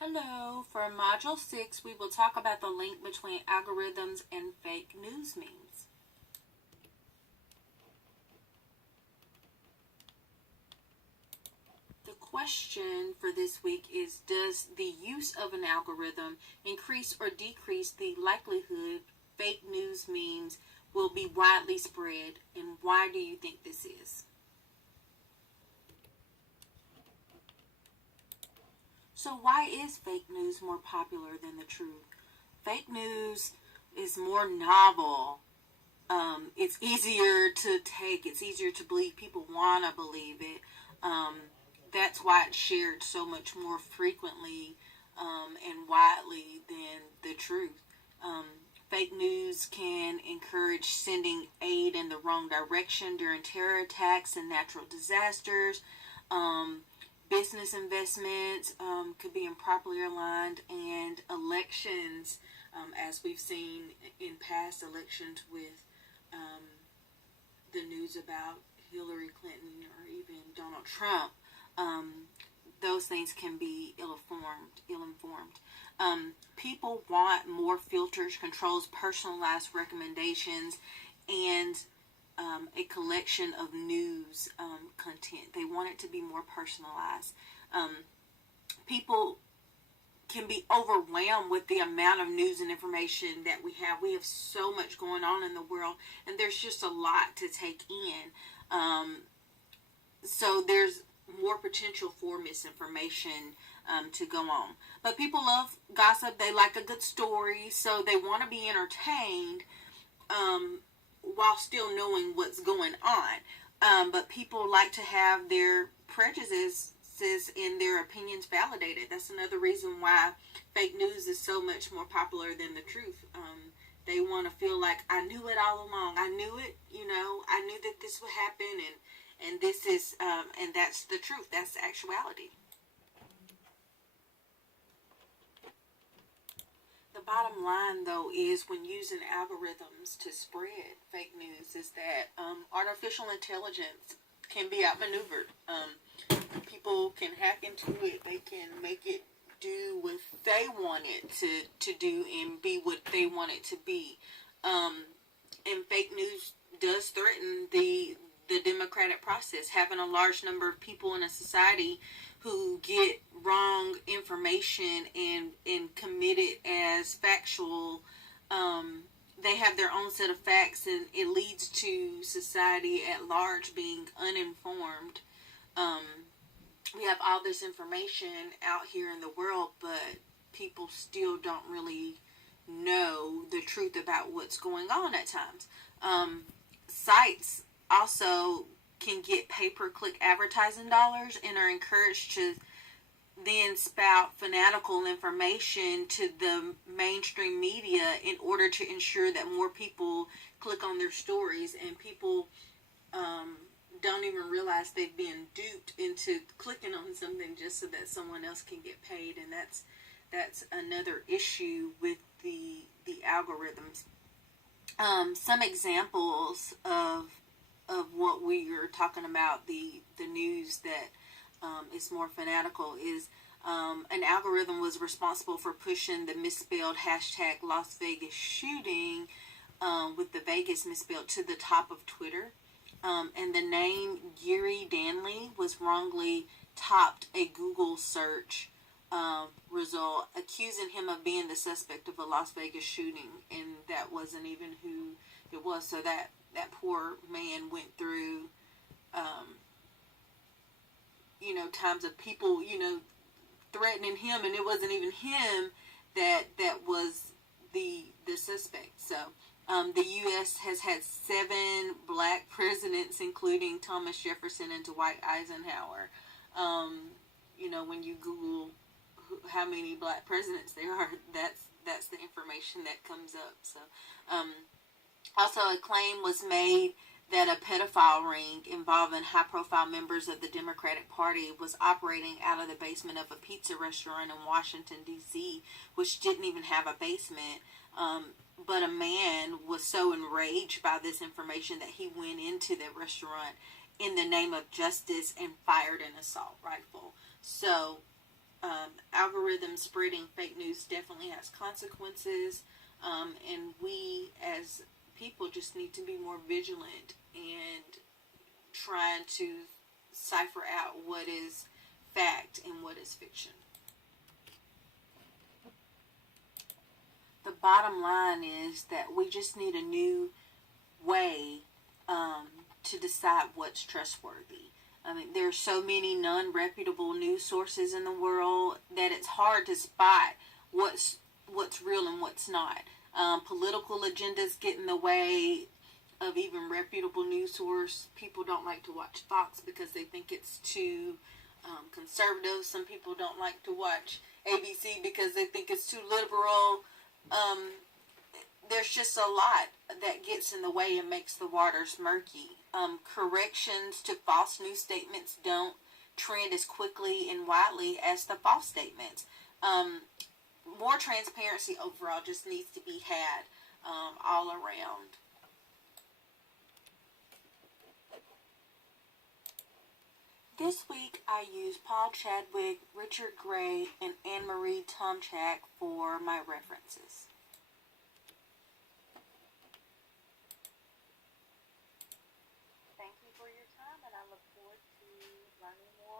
Hello, for Module 6, we will talk about the link between algorithms and fake news memes. The question for this week is, does the use of an algorithm increase or decrease the likelihood fake news memes will be widely spread, and why do you think this is? So why is fake news more popular than the truth? Fake news is more novel. It's easier to take. It's easier to believe. People want to believe it. That's why it's shared so much more frequently and widely than the truth. Fake news can encourage sending aid in the wrong direction during terror attacks and natural disasters. Business investments could be improperly aligned, and elections, as we've seen in past elections with the news about Hillary Clinton or even Donald Trump, those things can be ill-informed. People want more filters, controls, personalized recommendations, and a collection of news content. They want it to be more personalized. People can be overwhelmed with the amount of news and information that we have. We have so much going on in the world, and there's just a lot to take in. So there's more potential for misinformation to go on. But people love gossip. They like a good story, so they want to be entertained while still knowing what's going on. But people like to have their prejudices and their opinions validated. That's another reason why fake news is so much more popular than the truth. They want to feel like, I knew it all along. I knew it, I knew that this would happen, and this is, and that's the truth. That's the actuality. The bottom line, though, is when using algorithms to spread fake news is that artificial intelligence can be outmaneuvered. People can hack into it. They can make it do what they want it to do and be what they want it to be. And fake news does threaten the democratic process. Having a large number of people in a society who get wrong information and commit it as factual, they have their own set of facts, and it leads to society at large being uninformed. We have all this information out here in the world, but people still don't really know the truth about what's going on at times. Sites also can get pay-per-click advertising dollars and are encouraged to then spout fanatical information to the mainstream media in order to ensure that more people click on their stories, and people don't even realize they've been duped into clicking on something just so that someone else can get paid. And that's another issue with the algorithms. Some examples of what we are talking about, the news that is more fanatical, is an algorithm was responsible for pushing the misspelled hashtag Las Vegas shooting with the Vegas misspelled to the top of Twitter. And the name Gary Danley was wrongly topped a Google search result, accusing him of being the suspect of a Las Vegas shooting, and that wasn't even who it was. So that poor man went through, times of people, threatening him, and it wasn't even him that was the suspect. So the U.S. has had 7 black presidents, including Thomas Jefferson and Dwight Eisenhower. When you Google how many black presidents there are, that's the information that comes up. So, also a claim was made that a pedophile ring involving high-profile members of the Democratic Party was operating out of the basement of a pizza restaurant in Washington, D.C., which didn't even have a basement. But a man was so enraged by this information that he went into the restaurant in the name of justice and fired an assault rifle. So algorithm spreading fake news definitely has consequences, and we as people just need to be more vigilant and trying to cipher out what is fact and what is fiction. The bottom line is that we just need a new way to decide what's trustworthy. I mean, there are so many non-reputable news sources in the world that it's hard to spot what's real and what's not. Political agendas get in the way of even reputable news source. People don't like to watch Fox because they think it's too conservative. Some people don't like to watch ABC because they think it's too liberal. There's just a lot that gets in the way and makes the waters murky. Corrections to false news statements don't trend as quickly and widely as the false statements. More transparency overall just needs to be had all around. This week I used Paul Chadwick, Richard Gray, and Anne-Marie Tomchak for my references. Thank you for your time, and I look forward to learning more